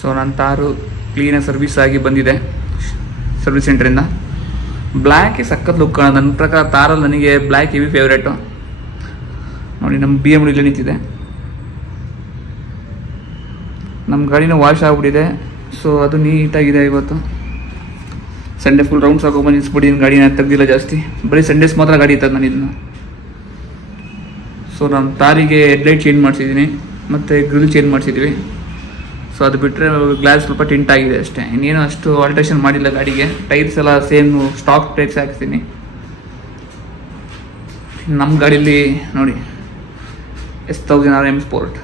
So ನನ್ನ ತಾರು ಕ್ಲೀನಾಗಿ service ಆಗಿ ಬಂದಿದೆ ಸರ್ವಿಸ್ ಸೆಂಟ್ರಿಂದ. ಬ್ಲ್ಯಾಕೇ ಸಖತ್ ಲುಕ್. ನನ್ನ ಪ್ರಕಾರ ತಾರಲ್ಲಿ ನನಗೆ ಬ್ಲ್ಯಾಕ್ ಹೆವಿ ಫೇವ್ರೇಟು. ನೋಡಿ ನಮ್ಮ BMW ಇಲ್ಲೇ ನಿಂತಿದೆ. ನಮ್ಮ ಗಾಡಿನ ವಾಶ್ ಆಗಿಬಿಟ್ಟಿದೆ. ಸೊ ಅದು ನೀಟಾಗಿದೆ. ಇವತ್ತು ಸಂಡೇ ಫುಲ್ ರೌಂಡ್ಸ್ ಹಾಕೊಂಡ್ಬಂದು ನಿಲ್ಸ್ಬಿಟ್ಟಿದ್ದೀನಿ. ಗಾಡಿನ ತೆಗ್ದಿಲ್ಲ ಜಾಸ್ತಿ, ಬರೀ ಸಂಡೇಸ್ ಮಾತ್ರ ಗಾಡಿ ಇರ್ತದೆ ನಾನು ಇದನ್ನು. ಸೊ ನಾನು ತಾರಿಗೆ ಹೆಡ್ಲೈಟ್ ಚೇಂಜ್ ಮಾಡಿಸಿದ್ದೀನಿ ಮತ್ತು ಗ್ರಿಲ್ ಚೇಂಜ್ ಮಾಡಿಸಿದ್ವಿ. ಸೊ ಅದು ಬಿಟ್ಟರೆ ಗ್ಲಾಸ್ ಸ್ವಲ್ಪ ಟಿಂಟ್ ಆಗಿದೆ ಅಷ್ಟೇ, ಇನ್ನೇನು ಅಷ್ಟು ಆಲ್ಟ್ರೇಷನ್ ಮಾಡಿಲ್ಲ ಗಾಡಿಗೆ. ಟೈರ್ಸ್ ಎಲ್ಲ ಸೇಮ್ ಸ್ಟಾಕ್ ಟೈರ್ಸ್ ಹಾಕ್ತೀನಿ. ನಮ್ಮ ಗಾಡೀಲಿ ನೋಡಿ S1000RM ಸ್ಪೋರ್ಟ್.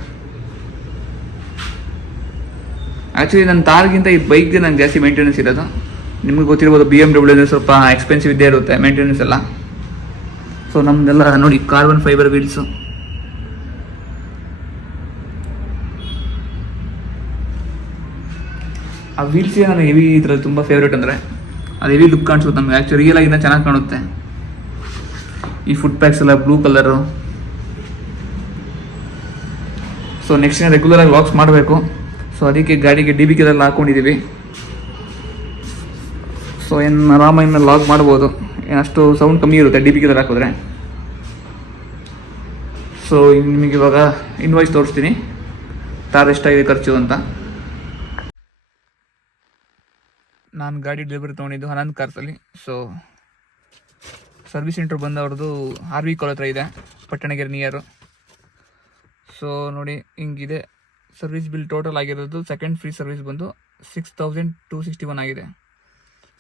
ಆ್ಯಕ್ಚುಲಿ ನನ್ನ ತಾರ್ಗಿಂತ ಈ ಬೈಕ್ಗೆ ನಂಗೆ ಜಾಸ್ತಿ ಮೇಂಟೆನೆನ್ಸ್ ಇರೋದು. ನಿಮಗೆ ಗೊತ್ತಿರ್ಬೋದು BMW ಸ್ವಲ್ಪ ಎಕ್ಸ್ಪೆನ್ಸಿವ್ ಇದ್ದೇ ಇರುತ್ತೆ ಮೇಂಟೆನೆನ್ಸ್ ಎಲ್ಲ. ಸೊ ನಮ್ಮದೆಲ್ಲ ನೋಡಿ ಕಾರ್ಬನ್ ಫೈಬರ್ ವೀಲ್ಸು. ಆ ವೀಲ್ಸೇ ನನಗೆ ಹೆವಿ ಇದರಲ್ಲಿ ತುಂಬ ಫೇವ್ರೇಟ್. ಅಂದರೆ ಅದು ಹೆವಿ ಲುಕ್ ಕಾಣಿಸುತ್ತೆ ನಮಗೆ. ಆ್ಯಕ್ಚುಲಿ ರಿಯಲ್ ಆಗಿಂದ ಚೆನ್ನಾಗಿ ಕಾಣುತ್ತೆ. ಈ ಫುಟ್ ಪ್ಯಾಕ್ಸ್ ಎಲ್ಲ ಬ್ಲೂ ಕಲರು. ಸೊ ನೆಕ್ಸ್ಟ್ ರೆಗ್ಯುಲರಾಗಿ ಲಾಕ್ಸ್ ಮಾಡಬೇಕು. ಸೊ ಅದಕ್ಕೆ ಗಾಡಿಗೆ DB ಎಲ್ಲ ಹಾಕ್ಕೊಂಡಿದ್ದೀವಿ. ಸೊ ಏನು ಆರಾಮಾಗಿ ಲಾಕ್ ಮಾಡ್ಬೋದು, ಅಷ್ಟು ಸೌಂಡ್ ಕಮ್ಮಿ ಇರುತ್ತೆ DB ಹಾಕಿದ್ರೆ. ಸೊ ನಿಮಗೆ ಇವಾಗ ಇನ್ವಾಯ್ಸ್ ತೋರಿಸ್ತೀನಿ ತಾರ್ ಎಷ್ಟಾಗಿದೆ ಖರ್ಚು ಅಂತ. ನಾನು ಗಾಡಿ ಡೆಲಿವರಿ ತೊಗೊಂಡಿದ್ದು ಆನಂದ್ ಕಾರ್ಸಲ್ಲಿ. ಸೊ ಸರ್ವಿಸ್ ಸೆಂಟ್ರ್ ಬಂದು ಅವ್ರದ್ದು RV ಕಾಲೇಜ್ ಹತ್ರ ಇದೆ, ಪಟ್ಟಣಗೆರೆ ನಿಯರು. ಸೊ ನೋಡಿ ಹಿಂಗಿದೆ ಸರ್ವಿಸ್ ಬಿಲ್. ಟೋಟಲ್ ಆಗಿರೋದು ಸೆಕೆಂಡ್ ಫ್ರೀ ಸರ್ವಿಸ್ ಬಂದು 6261 ಆಗಿದೆ.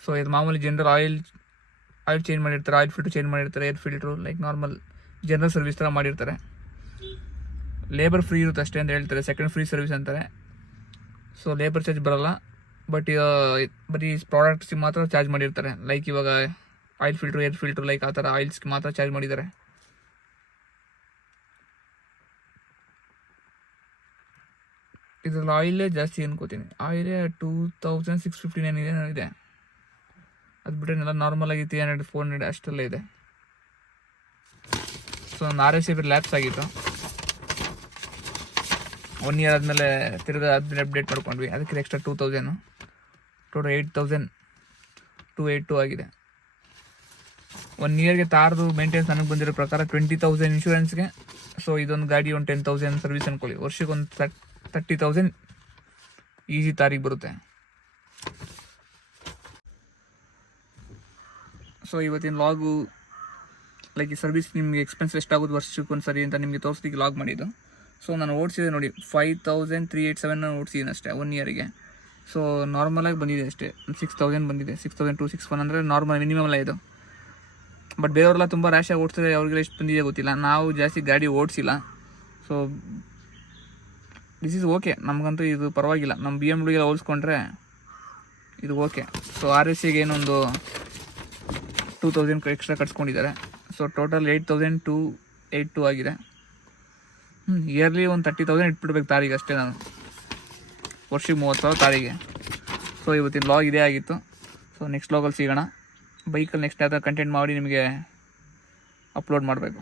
ಸೊ ಇದು ಮಾಮೂಲಿ ಜನರಲ್ ಆಯಿಲ್ ಚೇಂಜ್ ಮಾಡಿರ್ತಾರೆ, ಆಯಿಲ್ ಫಿಲ್ಟ್ರ್ ಚೇಂಜ್ ಮಾಡಿರ್ತಾರೆ, air filter like normal general service ಥರ ಮಾಡಿರ್ತಾರೆ. ಲೇಬರ್ ಫ್ರೀ ಇರುತ್ತೆ ಅಷ್ಟೇ ಅಂತ ಹೇಳ್ತಾರೆ, ಸೆಕೆಂಡ್ ಫ್ರೀ ಸರ್ವಿಸ್ ಅಂತಾರೆ. ಸೊ ಲೇಬರ್ ಚಾರ್ಜ್ ಬರೋಲ್ಲ, ಬಟ್ ಬರೀ ಪ್ರಾಡಕ್ಟ್ಸ್ಗೆ ಮಾತ್ರ ಚಾರ್ಜ್ ಮಾಡಿರ್ತಾರೆ. ಲೈಕ್ ಇವಾಗ oil filter, air filter like ಆ ಥರ ಆಯಿಲ್ಸ್ಗೆ ಮಾತ್ರ ಚಾರ್ಜ್ ಮಾಡಿದ್ದಾರೆ. ಇದರಲ್ಲಿ ಆಯಿಲೇ ಜಾಸ್ತಿ ಅನ್ಕೋತೀನಿ. ಆಯಿಲೇ 2659 ಇದೆ. ಅದು ಬಿಟ್ಟರೆ ನಾರ್ಮಲಾಗಿ 300 400 ಅಷ್ಟೆಲ್ಲ ಇದೆ. ಸೊ ಒಂದು RSA ಲ್ಯಾಪ್ಸ್ ಆಗಿತ್ತು. 1 ಇಯರ್ ಆದಮೇಲೆ ತಿರ್ಗಿ ಅದನ್ನ ಅಪ್ಡೇಟ್ ಮಾಡ್ಕೊಂಡ್ವಿ. ಅದಕ್ಕೆ ಎಕ್ಸ್ಟ್ರಾ 2000, ಟೋಟಲ್ 8282 ಆಗಿದೆ. 1 ಇಯರ್ಗೆ ತಾರ್ದು ಮೇಂಟೆನೆನ್ಸ್ ನನಗೆ ಬಂದಿರೋ ಪ್ರಕಾರ 20,000 ಇನ್ಶೂರೆನ್ಸ್ಗೆ. ಸೊ ಇದೊಂದು ಗಾಡಿ ಒಂದು 10,000 ಸರ್ವಿಸ್ ಅಂದ್ಕೊಳ್ಳಿ. ವರ್ಷಕ್ಕೆ ಒಂದು 30,000 ಈಸಿ ತಾರಿಗೆ ಬರುತ್ತೆ. ಸೊ ಇವತ್ತಿನ ಲಾಗು ಲೈಕ್ ಈ ಸರ್ವಿಸ್ ನಿಮಗೆ ಎಕ್ಸ್ಪೆನ್ಸ್ ಎಷ್ಟಾಗೋದು ವರ್ಷಕ್ಕೆ ಒಂದು ಸರಿ ಅಂತ ನಿಮಗೆ ತೋರಿಸ್ಲಿಕ್ಕೆ ಲಾಗ್ ಮಾಡಿದ್ದು. ಸೊ ನಾನು ಓಡಿಸಿದೆ ನೋಡಿ 5387 ಓಡಿಸಿದ್ದೀನಿ ಅಷ್ಟೇ 1 ಇಯರಿಗೆ. ಸೊ ನಾರ್ಮಲಾಗಿ ಬಂದಿದೆ ಅಷ್ಟೇ, 6000 ಬಂದಿದೆ. 6261 ಅಂದರೆ ನಾರ್ಮಲ್ ಮಿನಿಮಮ್ ಅಲ್ಲ ಇದು. ಬಟ್ ಬೇರೆಯವರೆಲ್ಲ ತುಂಬ ರ್ಯಾಶಾಗಿ ಓಡಿಸ್ತಾರೆ, ಅವ್ರಿಗೆಲ್ಲ ಎಷ್ಟು ಬಂದಿದೆ ಗೊತ್ತಿಲ್ಲ. ನಾವು ಜಾಸ್ತಿ ಗಾಡಿ ಓಡಿಸಿಲ್ಲ. ಸೊ ದಿಸ್ ಈಸ್ ಓಕೆ, ನಮಗಂತೂ ಇದು ಪರವಾಗಿಲ್ಲ. ನಮ್ಮ BMW ಹೋಲಿಸ್ಕೊಂಡ್ರೆ ಇದು ಓಕೆ. ಸೊ RSAಗೆ ಏನೊಂದು 2000 ಎಕ್ಸ್ಟ್ರಾ ಕಟ್ಸ್ಕೊಂಡಿದ್ದಾರೆ. ಸೊ ಟೋಟಲ್ 8282 ಆಗಿದೆ. ಇಯರ್ಲಿ ಒಂದು 30,000 ಇಟ್ಬಿಡ್ಬೇಕು ತಾರಿಗೆ ಅಷ್ಟೇ ನಾನು, ವರ್ಷಕ್ಕೆ 30,000 ತಾರಿಗೆ. ಸೊ ಇವತ್ತಿನ ಲಾಗ್ ಇದೇ ಆಗಿತ್ತು. ಸೊ ನೆಕ್ಸ್ಟ್ ಲಾಗಲ್ಲಿ ಸಿಗೋಣ. ಬೈಕಲ್ಲಿ ನೆಕ್ಸ್ಟ್ ಯಾವ್ದಾರು ಕಂಟೆಂಟ್ ಮಾಡಿ ನಿಮಗೆ ಅಪ್ಲೋಡ್ ಮಾಡಬೇಕು.